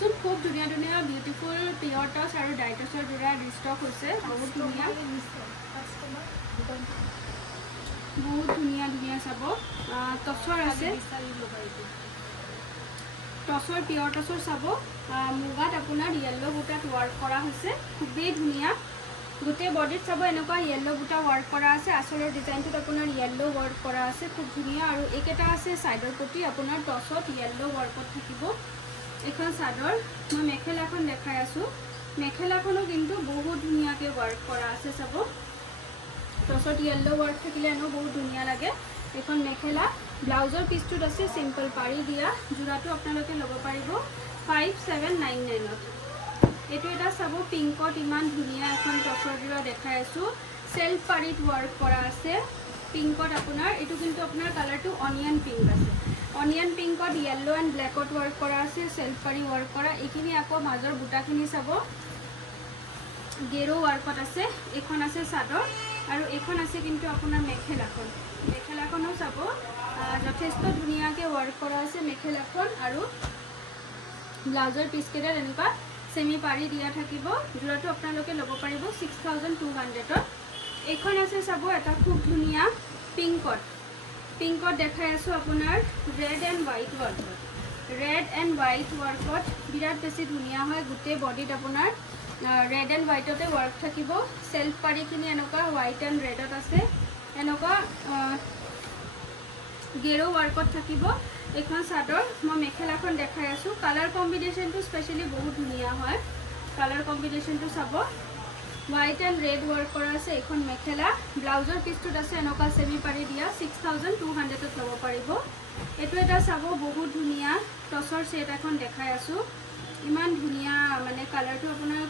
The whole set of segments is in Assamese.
চাওকচোন খুব ধুনীয়া ধুনীয়া বিউটিফুল পিয়ৰ টছ আৰু ডাইটছৰ যোৰা ৰিষ্টক হৈছে বহুত ধুনীয়া ধুনীয়া চাব টছৰ আছে টছৰ পিয়ৰ টছৰ চাব মুগাত আপোনাৰ য়েল্লো বুটাত ৱাৰ্ক কৰা হৈছে খুবেই ধুনীয়া গোটেই বডিত চাব এনেকুৱা য়েল্লো বুটা ৱাৰ্ক কৰা আছে আচলৰ ডিজাইনটোত আপোনাৰ য়েল্লো ৱাৰ্ক কৰা আছে খুব ধুনীয়া আৰু এইকেইটা আছে সাইডৰ পটি আপোনাৰ টছত য়েল্লো ৱাৰ্কত থাকিব এখন চাদৰ মই মেখেলাখন দেখাই আছো মেখেলাখনো কিন্তু বহুত ধুনীয়াকৈ ৱাৰ্ক কৰা আছে চাব টছত য়েল্লো ৱাৰ্ক থাকিলে এনো বহুত ধুনীয়া লাগে এখন মেখেলা ব্লাউজৰ পিছটোত আছে সিম্পল পাৰি দিয়া জোৰাটো আপোনালোকে ল'ব পাৰিব 5799 ত এটো এটা চাব পিংকত ইমান ধুনীয়া এখন টছৰ জোৰা দেখাই আছো সেলফ পাৰিত ৱাৰ্ক কৰা আছে পিংকত আপোনাৰ এটো কিন্তু আপোনাৰ কালাৰটো অনিয়ন পিংক আছে অনিয়ন পিংকত য়েল্লো এন্ড ব্ল্যাকত ৱাৰ্ক কৰা আছে সেলফ পাৰি ৱাৰ্ক কৰা এইখিনি আকৌ মাজৰ বুটাখিনি চাব গেৰো ৱাৰ্কত আছে এখন আছে চাদৰ আৰু এখন আছে কিন্তু আপোনাৰ মেখেলাখনো চাব যথেষ্ট ধুনীয়াকৈ ৱাৰ্ক কৰা আছে মেখেলাখন আৰু ব্লাউজৰ পিছকেইডাল এনেকুৱা সেমি পাৰি দিয়া থাকিব জোৰাটো আপোনালোকে ল'ব পাৰিব 6200 ত এখন আছে চাব এটা খুব ধুনীয়া পিংকত দেখাই আছো আপোনাৰ ৰেড এন্ড হোৱাইট ৱাৰ্কত বিৰাট বেছি ধুনীয়া হয় গোটেই বডিত আপোনাৰ ৰেড এন্ড হোৱাইটতে ৱাৰ্ক থাকিব সেলফ পাৰিখিনি এনেকুৱা হোৱাইট এন্ড ৰেডত আছে এনেকুৱা গেৰো ৱাৰ্কত থাকিব এখন চাদৰ মই মেখেলাখন দেখাই আছো কালাৰ কম্বিনেশনটো স্পেশালি বহুত ধুনীয়া হয় কালাৰ কম্বিনেশনটো চাব হোৱাইট এন্ড ৰেড ৱাৰ্ক কৰা আছে এখন মেখেলা ব্লাউজৰ পিছটোত আছে এনেকুৱা সেমি পাৰি দিয়া 6200 ত ল'ব পাৰিব এটো এটা চাব বহুত ধুনীয়া টছৰ সেট এখন দেখাই আছো ইমান ধুনীয়া মানে কালাৰটো আপোনাৰ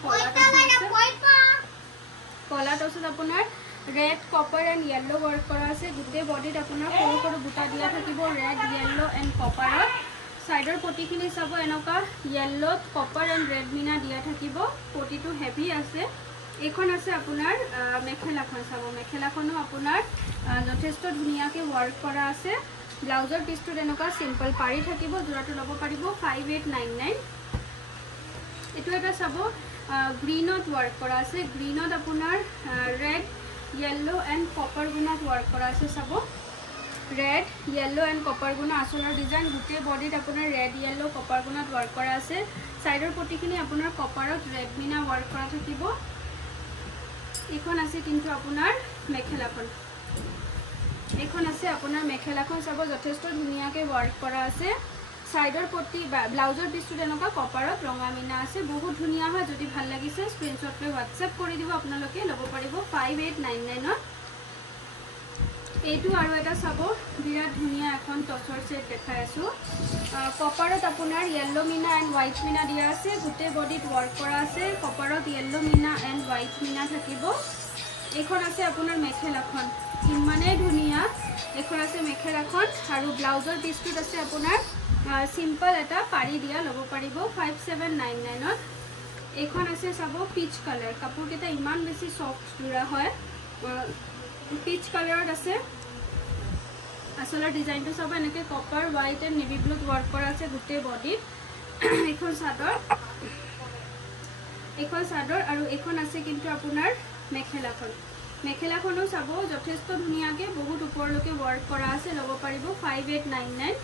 কলা টছত আপোনাৰ red copper and yellow work kora ase gutte body apuna koru buta dia thakibo red yellow and copper sider poti khini sabo enoka yellow copper and red mina dia thakibo poti to heavy ase ekhon ase apunar mekhela khon sabo mekhela khono apunar jothesto dhuniya ke work kora ase blouser piece to enoka simple pari thakibo jurato lobo paribo 5899 etu eta sabo greenot work kora ase greenot apunar red yellow and copper gunat work kora ase sabo red yellow and copper guna asolar design gute body apunar red yellow copper gunat work kora ase sider poti khini apunar copper ot red mina work kora thakibo ekhon ase kintu apunar mekhela khon sabo jothesto dhuniya ke work kora ase সাইডৰ পটি ব্লাউজৰ পিছটো এনেকা কপাৰত ৰঙা মিনা আছে বহুত ধুনিয়া হয় যদি ভাল লাগিছে স্ক্ৰিনশ্বট লৈ WhatsApp কৰি দিব আপোনালোকে ল'ব পাৰিব 5899 ত এইটো আৰু এটা চাব বিৰাট ধুনিয়া এখন টছৰ সেট দেখাই আছো কপাৰত আপোনাৰ yellow মিনা এন্ড হোৱাইট মিনা দিয়া আছে গুটে বডিত ৱৰ্ক কৰা আছে কপাৰত yellow মিনা এন্ড হোৱাইট মিনা থাকিব এখন আছে আপোনাৰ মেখেলাখন ইমানে ধুনিয়া এখন আছে মেখেলাখন আৰু ব্লাউজৰ পিছটোত আছে আপোনাৰ simple eta pari dia lobo paribo 5799 ot ekhon ase sabo peach color kapur keta iman beshi soft jura hoy peach color ase asola design to sabo enake copper white and navy blue work kora ase gute body ekhon sador aru ekhon ase kintu apunar mekhela khono sabo jothesto dhuniya ke bahut upor loke work kora ase lobo paribo 5899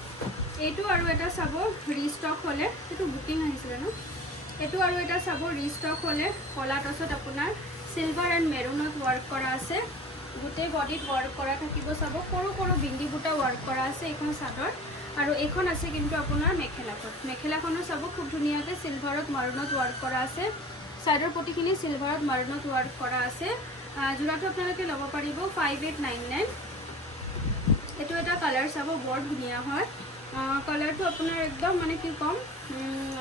এটো আৰু এটা সাব ৰিস্টক হলে এটো বুকিং আহিছিল ন এটো আৰু এটা সাব ৰিস্টক হলে কলা টছত আপোনাৰ সিলভাৰ এন্ড মেৰুনত ওয়াৰ্ক কৰা আছে গুটে বডিত ওয়াৰ্ক কৰা থাকিব সাব সৰু বিন্দি বুটা ওয়াৰ্ক কৰা আছে এখন সাদৰ আৰু এখন আছে কিন্তু আপোনাৰ মেখেলাখনো সাব খুব ধুনিয়াকে সিলভাৰত মাৰুনত ওয়াৰ্ক কৰা আছে সাইডৰ পটিখিনি সিলভাৰত মাৰুনত ওয়াৰ্ক কৰা আছে জোৰাটো আপোনালোকে ল'ব পাৰিব 5899 এটো এটা কালাৰ সাব বৰ ধুনিয়া হয় कलर तो अपना एकदम माने कि कम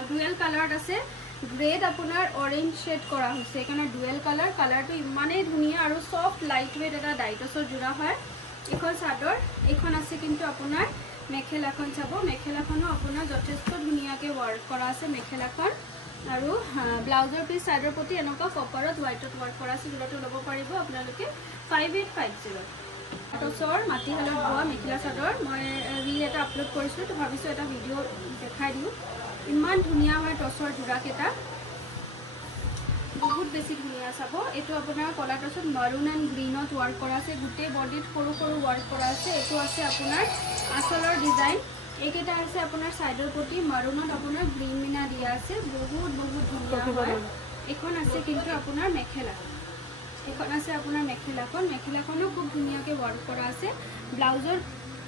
डुअल कलर আছে গ্রেড আপনার অরেঞ্জ শেড করা হইছে এখানে ডুয়াল কালার তো ইমানে ধুনিয়া আৰু সফট লাইট ওয়েট এটা ডাইটছৰ জোৰা হয় এখন চাদৰ এখন আছে কিন্তু আপোনাৰ মেখেলাখন চাব মেখেলাখনো আপোনাৰ যথেষ্ট ধুনিয়াকে ওয়াৰ্ক কৰা আছে মেখেলাখন আৰু ব্লাউজৰ পিছ চাদৰ প্ৰতি এনেকা কপাৰত হোৱাইটত ওয়াৰ্ক কৰা আছে জোৰাটো ল'ব পাৰিব আপোনালোকে 5850 টচৰ মাটিশালত বোৱা মেখেলা চাদৰ মই ৰিল এটা আপলোড কৰিছিলোঁ, তো ভাবিছোঁ এটা ভিডিঅ' দেখাই দিওঁ। ইমান ধুনীয়া হয় টচৰ যোৰাকেইটা, বহুত বেছি ধুনীয়া। চাব, এইটো আপোনাৰ কলা টচত মাৰুন এণ্ড গ্ৰীণত ৱৰ্ক কৰা আছে, গোটেই বডিত সৰু সৰু ৱৰ্ক কৰা আছে। এইটো আছে আপোনাৰ আঁচলৰ ডিজাইন, এইকেইটা আছে আপোনাৰ ছাইডৰ প্ৰতি মাৰুনত আপোনাৰ গ্ৰীণ মিনা দিয়া আছে, বহুত বহুত ধুনীয়া হয়। এইখন আছে কিন্তু আপোনাৰ মেখেলা, এইখন আছে আপোনাৰ মেখেলাখন, মেখেলাখনো খুব ধুনীয়াকৈ ৱৰ্ক কৰা আছে। ব্লাউজৰ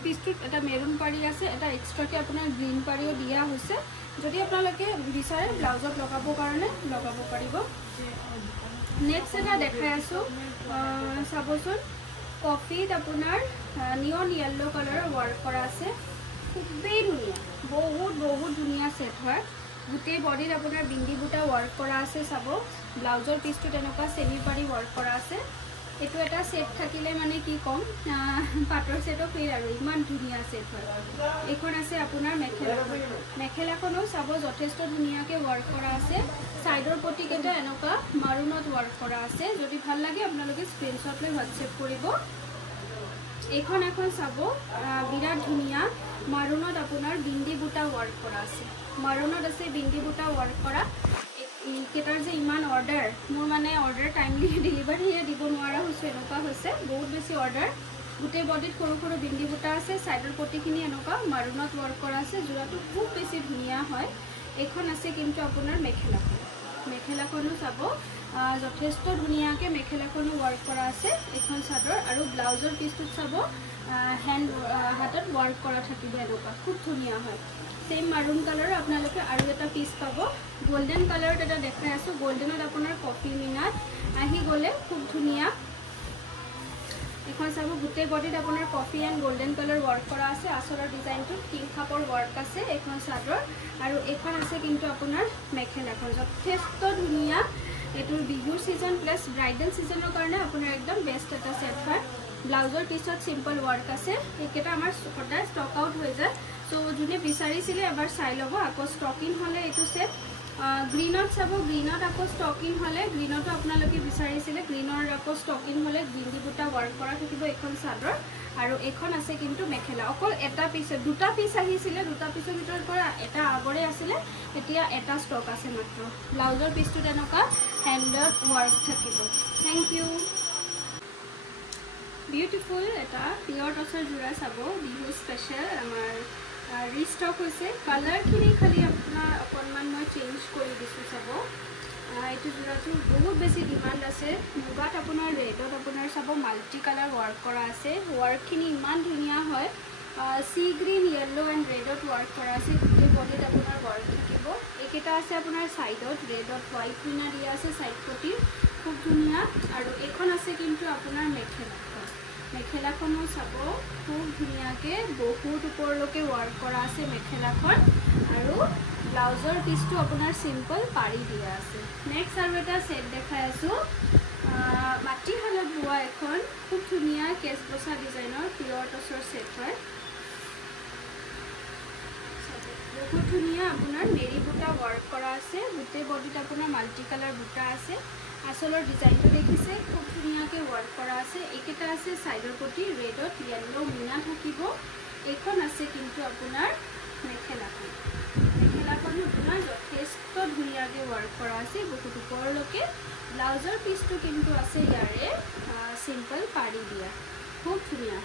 পিচটোত এটা মেৰুন পাৰি আছে, এটা এক্সট্ৰাকৈ আপোনাৰ গ্ৰীণ পাৰিও দিয়া হৈছে। যদি আপোনালোকে বিচাৰে ব্লাউজত লগাবৰ কাৰণে লগাব পাৰিব। নেক্সট এটা দেখাই আছোঁ, চাবচোন কফিত আপোনাৰ নিয়ন য়েল্ল' কালাৰৰ ৱৰ্ক কৰা আছে, খুবেই ধুনীয়া, বহুত বহুত ধুনীয়া ছেট হয়। গোটেই বডিত আপোনাৰ বিন্দি বুটা ৱৰ্ক কৰা আছে। চাব, ব্লাউজৰ পিচটোত এনেকুৱা চেমি পাৰি ৱৰ্ক কৰা আছে। এইটো এটা ছেট থাকিলে মানে কি ক'ম, পাটৰ ছেটৰ ফেৰ আৰু ইমান ধুনীয়া ছেট হয়। এইখন আছে আপোনাৰ মেখেলাখন, মেখেলাখনো চাব যথেষ্ট ধুনীয়াকৈ ৱৰ্ক কৰা আছে। ছাইডৰ পটিকেইটা এনেকুৱা মাৰুনত ৱৰ্ক কৰা আছে। যদি ভাল লাগে আপোনালোকে স্ক্ৰীনশ্বট লৈ হোৱাটছএপ কৰিব। এইখন এখন চাব, বিৰাট ধুনীয়া, মাৰুনত আপোনাৰ বিন্দি বুটা ৱৰ্ক কৰা আছে, মাৰুনত আছে বিন্দি বুটা ৱৰ্ক কৰা। এইকেইটাৰ যে ইমান অৰ্ডাৰ, মোৰ মানে অৰ্ডাৰ টাইমলি ডেলিভাৰীয়ে দিব নোৱাৰা হৈছোঁ, এনেকুৱা হৈছে, বহুত বেছি অৰ্ডাৰ। গোটেই বডিত সৰু সৰু বিন্দি বুটা আছে, ছাইডৰ পটিখিনি এনেকুৱা মাৰুনত ৱৰ্ক কৰা আছে। যোৰাটো খুব বেছি ধুনীয়া হয়। এইখন আছে কিন্তু আপোনাৰ মেখেলাখন, মেখেলাখনো চাব যথেষ্ট ধুনীয়াকৈ মেখেলাখনো ৱৰ্ক কৰা আছে। এইখন চাদৰ আৰু ব্লাউজৰ পিচটোত চাব হাতত ৱৰ্ক কৰা থাকিব, এনেকুৱা খুব ধুনীয়া হয়। সেম মাৰুন কালাৰৰ আপোনালোকে আৰু এটা পিচ পাব, গোল্ডেন কালাৰত এটা দেখাই আছোঁ, গোল্ডেনত আপোনাৰ কফি মিনাত আহি গ'লে খুব ধুনীয়া। এখন চাব, গোটেই বডিত আপোনাৰ coffee and golden colour work কৰা আছে। আঁচলৰ ডিজাইনটোত কিং খাপৰ ৱৰ্ক আছে। এইখন চাদৰ আৰু এইখন আছে কিন্তু আপোনাৰ মেখেলাখন, যথেষ্ট ধুনীয়া। এইটোৰ বিহুৰ ছিজন প্লাছ ব্ৰাইডেল ছিজনৰ কাৰণে আপোনাৰ একদম বেষ্ট এটা ছেট হয়। ব্লাউজৰ পিছত চিম্পল ৱৰ্ক আছে। এইকেইটা আমাৰ সদায় ষ্টক আউট হৈ যায়, চ' যোনে বিচাৰিছিলে এবাৰ চাই ল'ব। আকৌ ষ্টক ইন হ'লে এইটো ছেট গ্ৰীণত চাব, গ্ৰীণত আকৌ ষ্টক ইন হ'লে, গ্ৰীণতো আপোনালোকে বিচাৰিছিলে, গ্ৰীণৰ আকৌ ষ্টক ইন হ'লে বিন্দি বুটা ৱৰ্ক কৰা থাকিব এইখন চাদৰ। আৰু এইখন আছে কিন্তু মেখেলা, অকল এটা পিচ, দুটা পিচ আহিছিলে, দুটা পিচৰ ভিতৰত পৰা এটা আগৰে আছিলে, এতিয়া এটা ষ্টক আছে মাত্ৰ। ব্লাউজৰ পিচটোত এনেকুৱা হেণ্ডত ৱৰ্ক থাকিব। Thank you. বিউটিফুল এটা পিয়ৰ টচৰ যোৰা চাব, বিহু স্পেচিয়েল আমাৰ ৰিষ্টক হৈছে। কালাৰখিনি খালি আপোনাৰ অকণমান মই চেঞ্জ কৰি দিছোঁ। চাব, এইটো যোৰাটো বহুত বেছি ডিমাণ্ড আছে। মুগাত আপোনাৰ ৰেডত আপোনাৰ চাব মাল্টি কালাৰ ৱৰ্ক কৰা আছে। ৱৰ্কখিনি ইমান ধুনীয়া হয়, চি গ্ৰীণ য়েল্ল' এণ্ড ৰেডত ৱৰ্ক কৰা আছে। গোটেই বডিত আপোনাৰ ৱৰ্ক থাকিব। এইকেইটা আছে আপোনাৰ ছাইডত ৰেডত হোৱাইট মিনা দিয়া আছে, ছাইড পটি খুব ধুনীয়া। আৰু এইখন আছে কিন্তু আপোনাৰ মেখেলাখন, মেখেলাখনো চাব খুব ধুনীয়াকৈ বহুত ওপৰলৈকে ৱৰ্ক কৰা আছে মেখেলাখন। আৰু ব্লাউজৰ পিচটো আপোনাৰ চিম্পল পাৰি দিয়া আছে। নেক্সট আৰু এটা ছেট দেখাই আছোঁ, মাটিশালত বোৱা এখন খুব ধুনীয়া কেচ বচা ডিজাইনৰ পিয়ৰ টচৰ ছেট হয়। বহুত ধুনীয়া আপোনাৰ মেৰি বুটা ৱৰ্ক কৰা আছে। গোটেই বডিত আপোনাৰ মাল্টি কালাৰ বুটা আছে। আঁচলৰ ডিজাইনটো দেখিছে, খুব ধুনীয়াকৈ ৱৰ্ক কৰা আছে। এইকেইটা আছে ছাইডৰ প্ৰতি ৰেডত য়েল্ল' মিনা থাকিব। এইখন আছে কিন্তু আপোনাৰ মেখেলাখন, মেখেলাখনো আপোনাৰ যথেষ্ট ধুনীয়াকৈ ৱৰ্ক কৰা আছে, বহুত ওপৰলৈকে। ব্লাউজৰ পিচটো কিন্তু আছে ইয়াৰে চিম্পল পাৰি দিয়া, খুব ধুনীয়া।